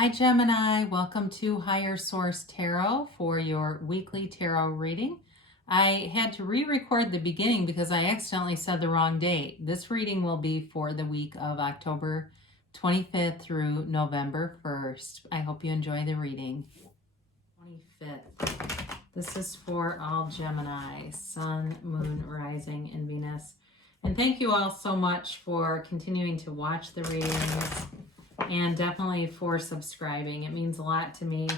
Hi Gemini, welcome to Higher Source Tarot for your weekly tarot reading. I had to re-record the beginning because I accidentally said the wrong date. This reading will be for the week of October 25th through November 1st. I hope you enjoy the reading. 25th. This is for all Gemini, Sun, Moon, Rising, and Venus. And thank you all so much for continuing to watch the readings. And definitely for subscribing. It means a lot to me.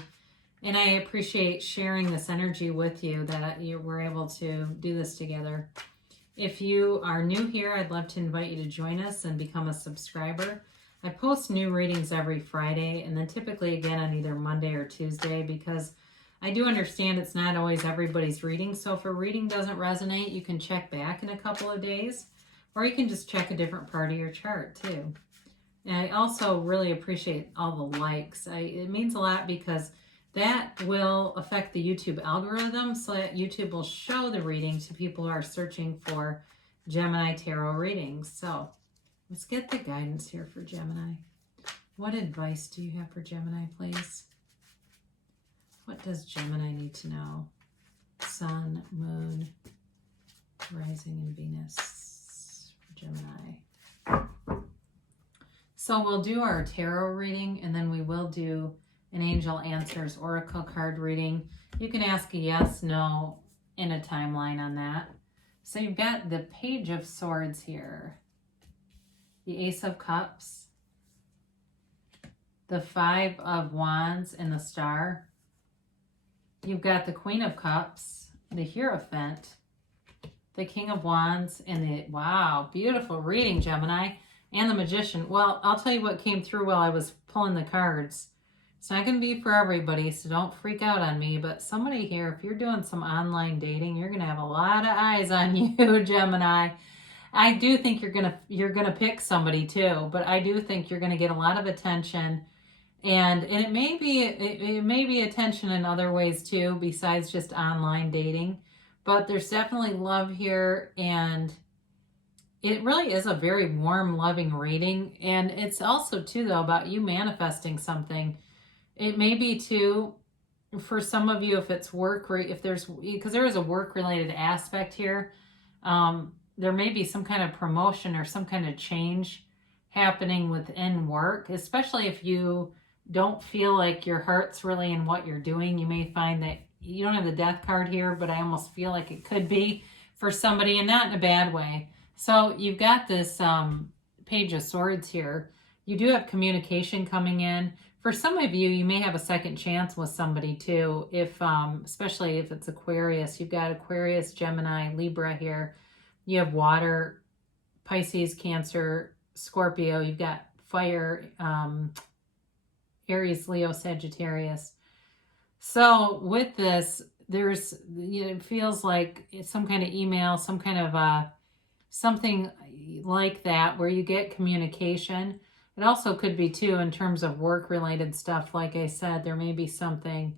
And I appreciate sharing this energy with you, that we're able to do this together. If you are new here, I'd love to invite you to join us and become a subscriber. I post new readings every Friday and then typically again on either Monday or Tuesday, because I do understand it's not always everybody's reading. So if a reading doesn't resonate, you can check back in a couple of days, or you can just check a different part of your chart too. And I also really appreciate all the likes. It means a lot because that will affect the YouTube algorithm, so that YouTube will show the reading to people who are searching for Gemini tarot readings. So let's get the guidance here for Gemini. What advice do you have for Gemini, please? What does Gemini need to know? Sun, Moon, Rising, and Venus for Gemini. So we'll do our tarot reading, and then we will do an Angel Answers Oracle card reading. You can ask a yes, no, in a timeline on that. So you've got the Page of Swords here, the Ace of Cups, the Five of Wands, and the Star. You've got the Queen of Cups, the Hierophant, the King of Wands, and the, wow, beautiful reading, Gemini. And the Magician. Well, I'll tell you what came through while I was pulling the cards. It's not going to be for everybody, so don't freak out on me. But somebody here, if you're doing some online dating, you're going to have a lot of eyes on you, Gemini. I do think you're gonna pick somebody too, but I do think you're going to get a lot of attention, and it may be attention in other ways too, besides just online dating. But there's definitely love here, and it really is a very warm, loving reading. And it's also, too, though, about you manifesting something. It may be, too, for some of you, if it's work, because there is a work-related aspect here. There may be some kind of promotion or some kind of change happening within work, especially if you don't feel like your heart's really in what you're doing. You may find that you don't have the Death card here, but I almost feel like it could be for somebody, and not in a bad way. So you've got this Page of Swords here. You do have communication coming in. For some of you, you may have a second chance with somebody too, if especially if it's Aquarius. You've got Aquarius, Gemini, Libra here. You have water, Pisces, Cancer, Scorpio. You've got fire, Aries, Leo, Sagittarius. So with this, it feels like it's some kind of email, some kind of something like that where you get communication. It also could be too in terms of work-related stuff. Like I said, there may be something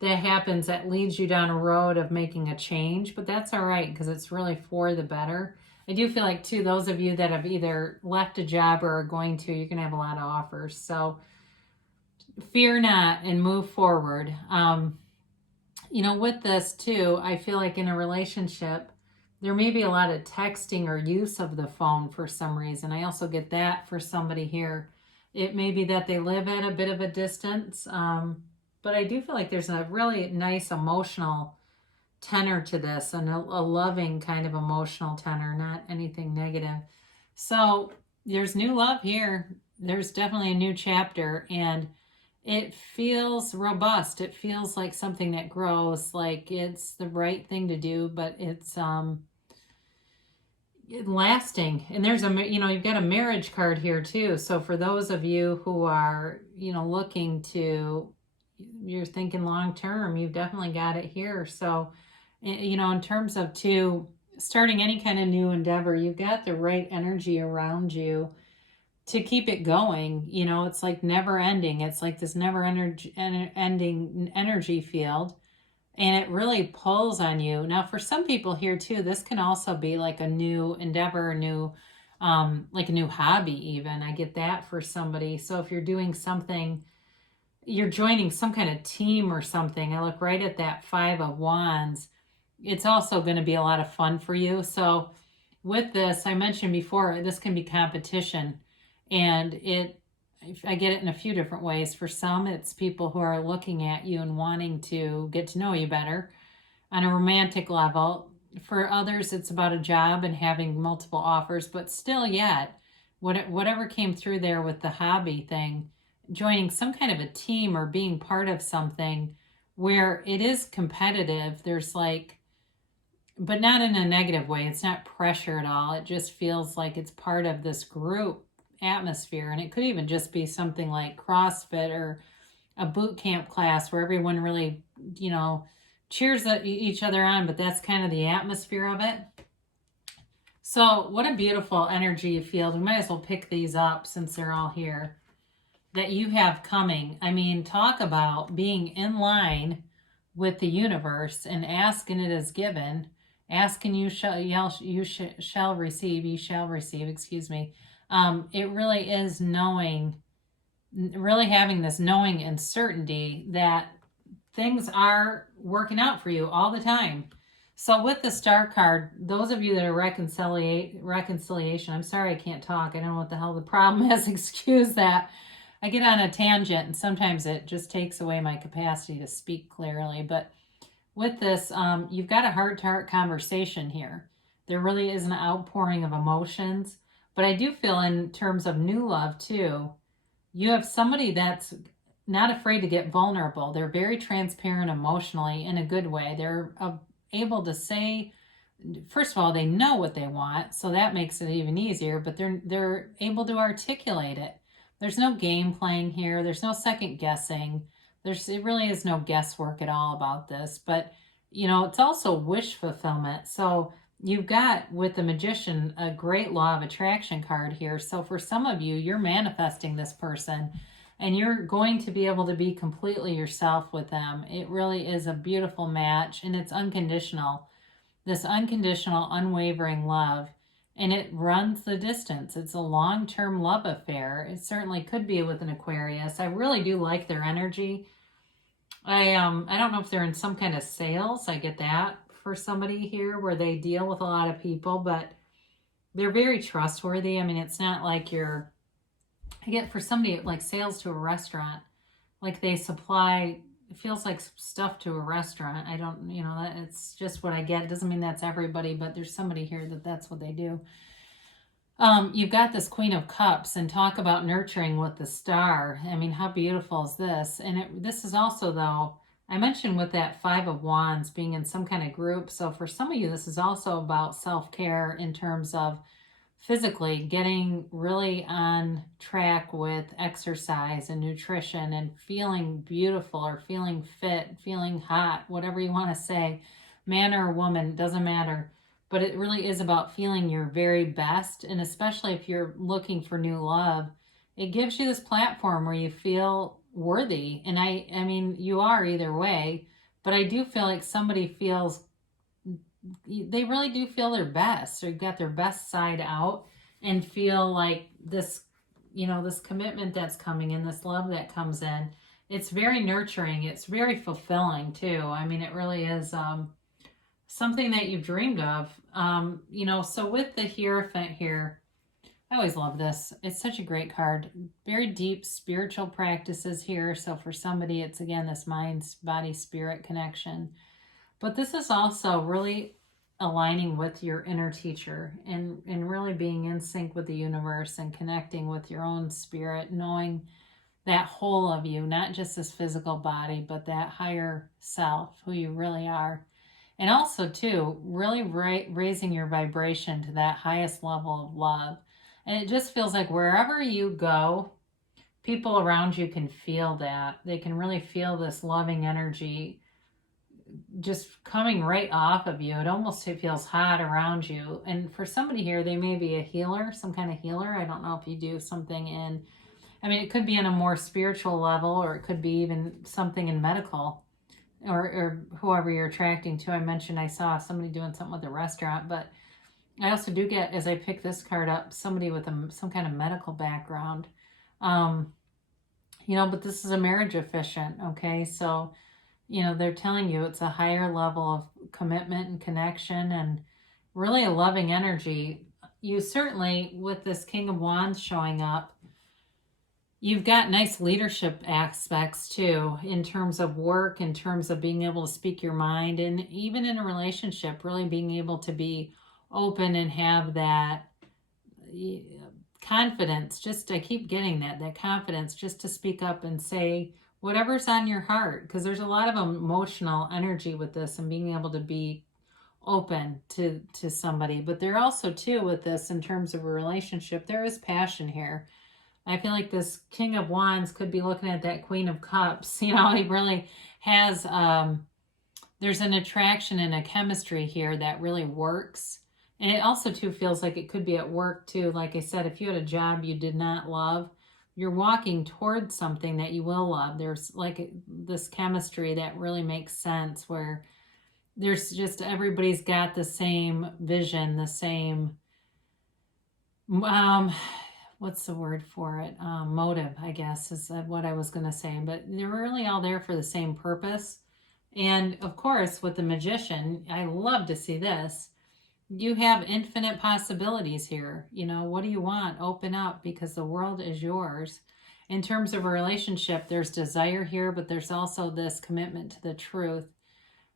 that happens that leads you down a road of making a change, but that's all right because it's really for the better. I do feel like too, those of you that have either left a job or are going to, you're going to have a lot of offers. So fear not and move forward. With this too, I feel like in a relationship, there may be a lot of texting or use of the phone for some reason. I also get that for somebody here. It may be that they live at a bit of a distance, but I do feel like there's a really nice emotional tenor to this, and a loving kind of emotional tenor, not anything negative. So there's new love here. There's definitely a new chapter, and it feels robust. It feels like something that grows, like it's the right thing to do, but it's lasting. And there's you've got a marriage card here too. So for those of you who are, looking to, you're thinking long term, you've definitely got it here. So, in terms of starting any kind of new endeavor, you've got the right energy around you to keep it going. It's like never ending. It's like this never ending energy field, and it really pulls on you. Now, for some people here too, this can also be like a new endeavor, a new like a new hobby even. I get that for somebody. So if you're doing something, you're joining some kind of team or something. I look right at that 5 of Wands. It's also going to be a lot of fun for you. So with this, I mentioned before, this can be competition. And I get it in a few different ways. For some, it's people who are looking at you and wanting to get to know you better on a romantic level. For others, it's about a job and having multiple offers, but still yet, whatever came through there with the hobby thing, joining some kind of a team or being part of something where it is competitive. There's like, but not in a negative way. It's not pressure at all. It just feels like it's part of this group atmosphere. And it could even just be something like CrossFit or a boot camp class where everyone really, cheers each other on, but that's kind of the atmosphere of it. So what a beautiful energy field. We might as well pick these up since they're all here that you have coming. I mean, talk about being in line with the universe and asking it is given. Asking you shall receive, you shall receive, excuse me. It really is knowing, really having this knowing and certainty that things are working out for you all the time. So with the Star card, those of you that are reconciliation, I'm sorry I can't talk. I don't know what the hell the problem is. Excuse that. I get on a tangent and sometimes it just takes away my capacity to speak clearly. But with this, you've got a heart-to-heart conversation here. There really is an outpouring of emotions. But I do feel in terms of new love too, you have somebody that's not afraid to get vulnerable. They're very transparent emotionally in a good way. They're able to say, first of all, they know what they want, so that makes it even easier, but they're able to articulate it. There's no game playing here. There's no second guessing. It really is no guesswork at all about this, but it's also wish fulfillment. So you've got, with the Magician, a great law of attraction card here. So for some of you, you're manifesting this person and you're going to be able to be completely yourself with them. It really is a beautiful match, and it's unconditional. This unconditional, unwavering love, and it runs the distance. It's a long-term love affair. It certainly could be with an Aquarius. I really do like their energy. I don't know if they're in some kind of sales. I get that for somebody here where they deal with a lot of people, but they're very trustworthy. I mean, it's not like I get for somebody like sales to a restaurant, like they supply, it feels like stuff to a restaurant. I don't, it's just what I get. It doesn't mean that's everybody, but there's somebody here that's what they do. You've got this Queen of Cups, and talk about nurturing with the Star. I mean, how beautiful is this? And this is also, though, I mentioned with that 5 of Wands being in some kind of group. So for some of you, this is also about self-care in terms of physically getting really on track with exercise and nutrition and feeling beautiful or feeling fit, feeling hot, whatever you want to say, man or woman, doesn't matter. But it really is about feeling your very best. And especially if you're looking for new love, it gives you this platform where you feel worthy. And I mean, you are either way, but I do feel like somebody feels, they really do feel their best, or got their best side out, and feel like this, this commitment that's coming in, this love that comes in. It's very nurturing. It's very fulfilling too. I mean, it really is something that you've dreamed of. So with the Hierophant here, I always love this. It's such a great card. Very deep spiritual practices here. So for somebody, it's again this mind, body, spirit connection. But this is also really aligning with your inner teacher and really being in sync with the universe and connecting with your own spirit, knowing that whole of you, not just this physical body, but that higher self, who you really are. And also, too, really raising your vibration to that highest level of love. And it just feels like wherever you go, people around you can feel that. They can really feel this loving energy just coming right off of you. It feels hot around you. And for somebody here, they may be a healer, some kind of healer. I don't know if you do something it could be on a more spiritual level, or it could be even something in medical, or whoever you're attracting to. I mentioned I saw somebody doing something with a restaurant, but I also do get, as I pick this card up, somebody with some kind of medical background. You know, but this is a marriage officiant, okay? So, you know, they're telling you it's a higher level of commitment and connection and really a loving energy. You certainly, with this King of Wands showing up, you've got nice leadership aspects too, in terms of work, in terms of being able to speak your mind, and even in a relationship, really being able to be open and have that confidence. Just, I keep getting that confidence just to speak up and say whatever's on your heart, because there's a lot of emotional energy with this and being able to be open to somebody. But there also too, with this, in terms of a relationship, there is passion here. I feel like this King of Wands could be looking at that Queen of Cups. You know, he really has, there's an attraction and a chemistry here that really works. And it also too feels like it could be at work too. Like I said, if you had a job you did not love, you're walking towards something that you will love. There's like this chemistry that really makes sense, where there's just, everybody's got the same vision, the same, what's the word for it? Motive, I guess, is what I was going to say. But they're really all there for the same purpose. And of course, with the Magician, I love to see this. You have infinite possibilities here. You know, what do you want? Open up, because the world is yours. In terms of a relationship, there's desire here, but there's also this commitment to the truth.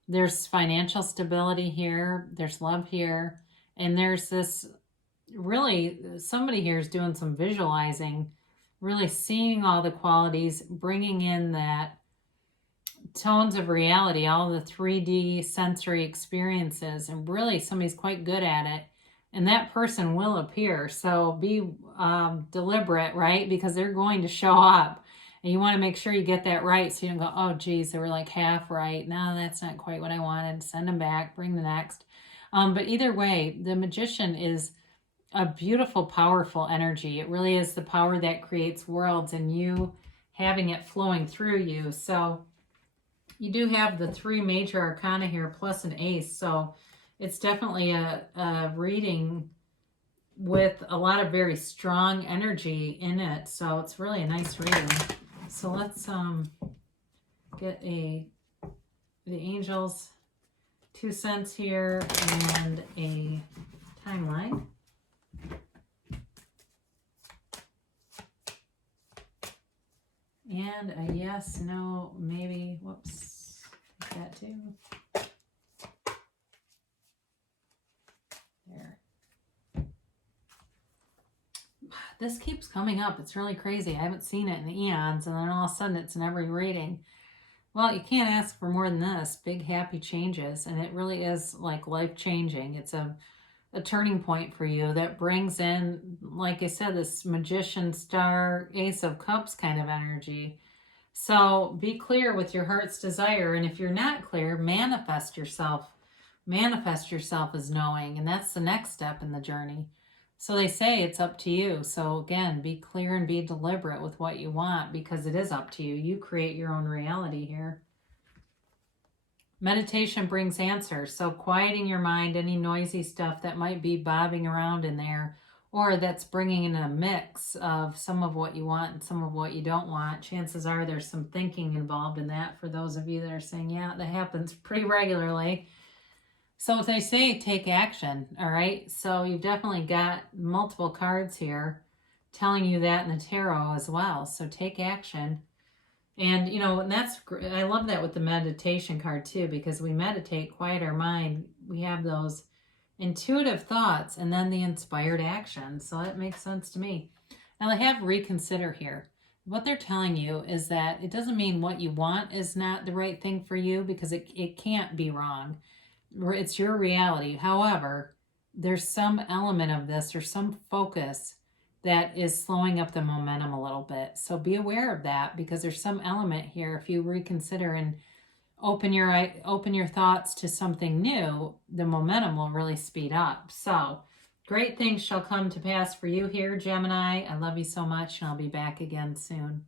There's financial stability here. There's love here. And there's this, really, somebody here is doing some visualizing, really seeing all the qualities, bringing in that tones of reality, all the 3D sensory experiences, and really somebody's quite good at it, and that person will appear. So be deliberate, right? Because they're going to show up, and you want to make sure you get that right, so you don't go, oh geez, they were like half right, no, that's not quite what I wanted, send them back, bring the next. But either way, the Magician is a beautiful, powerful energy. It really is the power that creates worlds, and you having it flowing through you. So you do have the 3 major arcana here plus an ace. So it's definitely a reading with a lot of very strong energy in it. So it's really a nice reading. So let's get the angels 2 cents here and a timeline. And a yes, no, maybe, whoops, that too. There. This keeps coming up. It's really crazy. I haven't seen it in eons, and then all of a sudden it's in every reading. Well, you can't ask for more than this. Big, happy changes, and it really is like life-changing. It's a turning point for you that brings in, like I said, this Magician, Star, Ace of Cups kind of energy. So be clear with your heart's desire, and if you're not clear, manifest yourself. Manifest yourself as knowing, and that's the next step in the journey. So they say it's up to you. So again, be clear and be deliberate with what you want, because it is up to you. You create your own reality here. Meditation brings answers. So quieting your mind, any noisy stuff that might be bobbing around in there, or that's bringing in a mix of some of what you want and some of what you don't want. Chances are there's some thinking involved in that, for those of you that are saying, yeah, that happens pretty regularly. So if they say take action, all right? So you've definitely got multiple cards here telling you that in the tarot as well. So take action. And, you know, and that's, I love that with the meditation card too, because we meditate, quiet our mind. We have those intuitive thoughts and then the inspired action. So that makes sense to me. Now I have reconsider here. What they're telling you is that it doesn't mean what you want is not the right thing for you, because it can't be wrong. It's your reality. However, there's some element of this or some focus that is slowing up the momentum a little bit. So be aware of that, because there's some element here. If you reconsider and open your thoughts to something new, the momentum will really speed up. So great things shall come to pass for you here, Gemini. I love you so much, and I'll be back again soon.